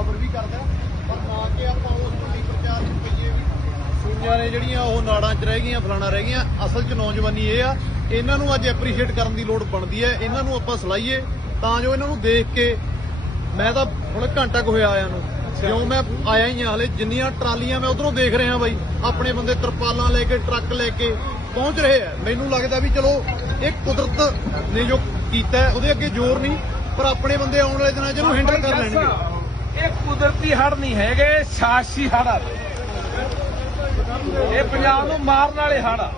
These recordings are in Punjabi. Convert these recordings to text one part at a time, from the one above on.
ਖਬਰ ਵੀ ਕਰਦਾ ਪਰ ਨਾ ਕਿ ਆਪਾਂ ਉਸ ਮੰਡੀ ਪ੍ਰਚਾਰ ਚ ਪਈਏ ਵੀ। ਸੁਣੀਆਂ ਨੇ ਜਿਹੜੀਆਂ ਉਹ ਨਾੜਾਂ 'ਚ ਰਹਿ ਗਈਆਂ ਫਲਾਣਾ ਰਹਿ ਗਈਆਂ। ਅਸਲ 'ਚ ਨੌਜਵਾਨੀ ਇਹ ਆ ਇਹਨਾਂ ਨੂੰ ਅੱਜ ਐਪਰੀਸ਼ੀਏਟ ਕਰਨ ਦੀ ਲੋੜ ਬਣਦੀ ਹੈ। ਇਹਨਾਂ ਨੂੰ ਆਪਾਂ ਸਲਾਈਏ ਤਾਂ ਜੋ ਇਹਨਾਂ ਨੂੰ ਦੇਖ ਕੇ ਮੈਂ ਤਾਂ ਹੁਣ ਘੰਟਾ ਕੁ ਹੋਇਆ ਆਇਆ ਨੂੰ। ਜਿਉਂ ਮੈਂ ਆਇਆ ਹੀ ਆ ਹਲੇ ਜਿੰਨੀਆਂ ਟਰਾਲੀਆਂ ਮੈਂ ਉਧਰੋਂ ਦੇਖ ਰਿਹਾ ਬਾਈ ਆਪਣੇ ਬੰਦੇ ਤਰਪਾਲਾਂ ਲੈ ਕੇ ਟਰੱਕ ਲੈ ਕੇ ਪਹੁੰਚ ਰਹੇ ਆ ਮੈਨੂੰ ਲੱਗਦਾ ਵੀ ਚਲੋ ਇਹ ਕੁਦਰਤ ਨੇ ਜੋ ਕੀਤਾ ਉਹਦੇ ਅੱਗੇ ਜ਼ੋਰ ਨਹੀਂ ਪਰ ਆਪਣੇ ਬੰਦੇ ਆਉਣ ਵਾਲੇ ਦਿਨਾਂ 'ਚ ਇਹਨੂੰ ਹੈਂਡਲ ਕੁਦਰਤੀ ਹੜ ਨਹੀਂ ਹੈਗੇ ਸਾਸੀ ਹੜ ਆ ਇਹ ਪੰਜਾਬ ਨੂੰ ਮਾਰਨ ਵਾਲੇ ਹੜ ਆ।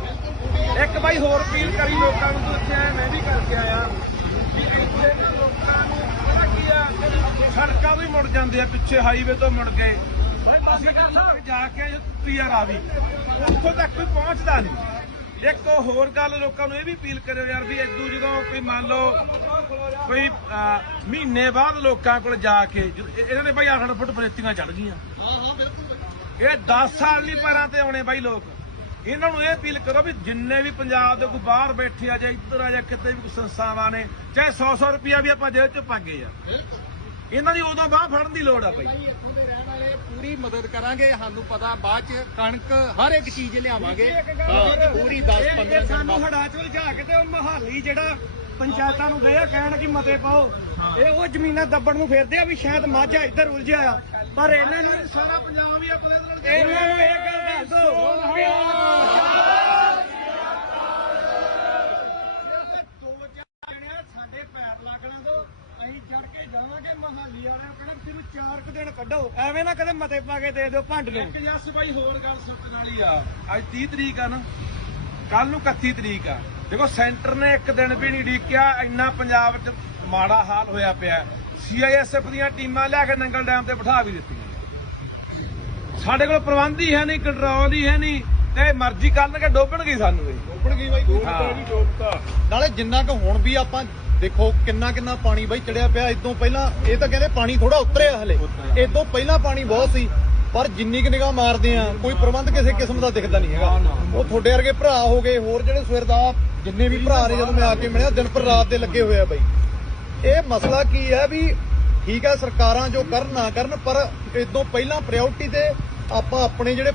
ਇੱਕ ਬਾਈ ਹੋਰ ਅਪੀਲ ਕਰੀ ਲੋਕਾਂ ਨੂੰ ਤੂੰ ਇੱਥੇ ਆਇਆ ਮੈਂ ਵੀ ਕਰਕੇ ਆਇਆ। ਵੀ ਇੱਥੇ ਦੇ ਲੋਕਾਂ ਨੂੰ ਪਤਾ ਕੀ ਆ ਸੜਕਾਂ ਵੀ ਮੁੜ ਜਾਂਦੇ ਆ ਪਿੱਛੇ ਹਾਈਵੇ ਤੋਂ ਮੁੜ ਗਏ ਅਸੀਂ ਕਹਿੰਦਾ ਜਾ ਕੇ ਪੀਆਰ ਆ ਵੀ ਉੱਥੋਂ ਤੱਕ ਕੋਈ ਪਹੁੰਚਦਾ ਨਹੀਂ। ਇੱਕ ਹੋਰ ਗੱਲ ਲੋਕਾਂ ਨੂੰ ਇਹ ਵੀ ਅਪੀਲ ਕਰਿਓ ਯਾਰ ਵੀ ਇਦੋਂ ਜਦੋਂ ਕੋਈ ਮੰਨ ਲਓ ਕੋਈ ਮਹੀਨੇ ਬਾਅਦ ਲੋਕਾਂ ਕੋਲ ਜਾ ਕੇ ਇਹਨਾਂ ਨੇ ਭਾਈ 8 ਫੁੱਟ ਬਰੇਤੀਆਂ ਚੜ ਗਈਆਂ। ਹਾਂ ਹਾਂ ਬਿਲਕੁਲ ਇਹ 10 ਸਾਲ ਨਹੀਂ ਪੈਰਾਂ ਤੇ ਆਉਣੇ ਬਾਈ ਲੋਕ। ਇਹਨਾਂ ਨੂੰ ਇਹ ਅਪੀਲ ਕਰੋ ਵੀ ਜਿੰਨੇ ਵੀ ਪੰਜਾਬ ਦੇ ਕੋਈ ਬਾਹਰ ਬੈਠੇ ਆ ਜਾਂ ਇੱਧਰ ਆ ਜਾਂ ਕਿਤੇ ਵੀ ਕੋਈ ਸੰਸਥਾਵਾਂ ਨੇ ਚਾਹੇ 100 100 ਰੁਪਿਆ ਵੀ ਆਪਾਂ ਜੇਬ 'ਚ ਪਾਗੇ ਆ। ਇਹਨਾਂ ਦੀ ਉਦੋਂ ਬਾਹ ਫੜਨ ਦੀ ਲੋੜ ਆ ਬਾਈ। ਪੂਰੀ ਮਦਦ ਕਰਾਂਗੇ ਸਾਨੂੰ ਪਤਾ ਬਾਅਦ ਚ ਕਣਕ ਹਰ ਇੱਕ ਚੀਜ਼ ਲਿਆਵਾਂਗੇ। ਪੂਰੀ 10 15 ਦਿਨ ਸਾਨੂੰ ਹੜਾ ਚ ਲਿਜਾ ਕੇ ਤੇ ਉਹ ਮਹਾਲੀ ਜਿਹੜਾ ਪੰਚਾਇਤਾਂ ਨੂੰ ਗਏ ਆ ਕਹਿਣ ਕਿ ਮਤੇ ਪਾਓ ਇਹ ਉਹ ਜ਼ਮੀਨਾਂ ਦੱਬਣ ਨੂੰ ਫਿਰਦੇ ਆ ਵੀ ਸ਼ਾਇਦ ਮਾਝਾ ਇੱਧਰ ਉਲਝਿਆ ਆ। ਪਰ ਇਹਨਾਂ ਨੂੰ ਸਾਰਾ ਪੰਜਾਬ ਵੀ ਆਪਣੇ ਨਾਲ ਇਹਨਾਂ ਨੂੰ ਇਹ ਗੱਲ ਦੱਸ ਦੋ। ਅਸੀਂ ਚੜ ਕੇ ਜਾਵਾਂਗੇ ਮਹਾਲੀ ਵਾਲਿਆਂ ਕਹਿੰਦਾ ਚਾਰ ਕੁ ਦਿਨ ਕੱਢੋ ਐਵੇਂ ਨਾ ਕਦੇ ਮਤੇ ਪਾ ਕੇ ਦੇ ਦਿਓ ਭੰਡ ਨੂੰ ਇੱਕ ਜੱਸ ਬਾਈ ਹੋਰ ਗੱਲ ਸੁਣਨ ਵਾਲੀ ਆ। ਅੱਜ 30 ਤਰੀਕ ਆ ਨਾ ਕੱਲ ਨੂੰ 31 ਤਰੀਕ ਆ। ਦੇਖੋ ਸੈਂਟਰ ਨੇ ਇੱਕ ਦਿਨ ਵੀ ਨਹੀਂ ਢੀਕਿਆ ਇੰਨਾ ਪੰਜਾਬ 'ਚ ਮਾੜਾ ਹਾਲ ਹੋਇਆ ਪਿਆ। ਸੀਆਈਐਸਐਫ ਦੀਆਂ ਟੀਮਾਂ ਲਿਆ ਕੇ ਨੰਗਲ ਡੈਮ ਤੇ ਬਿਠਾ ਵੀ ਦਿੱਤੀਆਂ। ਸਾਡੇ ਕੋਲ ਪ੍ਰਬੰਧ ਹੀ ਹੈ ਨਹੀਂ ਕੰਟਰੋਲ ਹੀ ਹੈ ਨਹੀਂ ਤੇ ਮਰਜ਼ੀ ਕਰਨਗੇ ਡੋਬਣਗੇ ਸਾਨੂੰ ਇਹ। ਗਈ ਬਾਈ ਦੂਰ ਹਾਂ। ਨਾਲੇ ਜਿੰਨਾ ਕੁ ਹੁਣ ਵੀ ਆਪਾਂ ਦੇਖੋ ਕਿੰਨਾ ਕਿੰਨਾ ਪਾਣੀ ਬਾਈ ਚੜਿਆ ਪਿਆ ਇਦੋਂ ਪਹਿਲਾਂ ਇਹ ਤਾਂ ਕਹਿੰਦੇ ਪਾਣੀ ਥੋੜਾ ਉਤਰਿਆ ਹਲੇ। ਇਦੋਂ ਪਹਿਲਾਂ ਪਾਣੀ ਬਹੁਤ ਸੀ ਪਰ ਜਿੰਨੀ ਕਿ ਨਿਗਾਹ ਮਾਰਦੇ ਆ ਕੋਈ ਪ੍ਰਬੰਧ ਕਿਸੇ ਕਿਸਮ ਦਾ ਦਿਖਦਾ ਨਹੀਂ ਹੈਗਾ। ਉਹ ਤੁਹਾਡੇ ਵਰਗੇ ਭਰਾ ਹੋ ਗਏ ਹੋਰ ਜਿਹੜੇ ਸਵੇਰ ਦਾ ਜਿੰਨੇ ਵੀ ਭਰਾ ਨੇ ਜਦੋਂ ਮੈਂ ਆ ਕੇ ਮਿਲਿਆ ਦਿਨ ਪਰ ਰਾਤ ਦੇ ਲੱਗੇ ਹੋਏ ਆ ਬਾਈ। ਇਹ ਮਸਲਾ ਕੀ ਹੈ ਵੀ ਠੀਕ ਹੈ ਸਰਕਾਰਾਂ ਜੋ ਕਰਨ ਨਾ ਕਰਨ ਪਰ ਇਦੋਂ ਪਹਿਲਾਂ ਪ੍ਰਾਇੋਰਟੀ ਤੇ ਆਪਾਂ ਆਪਣੇ ਜਿਹੜੇ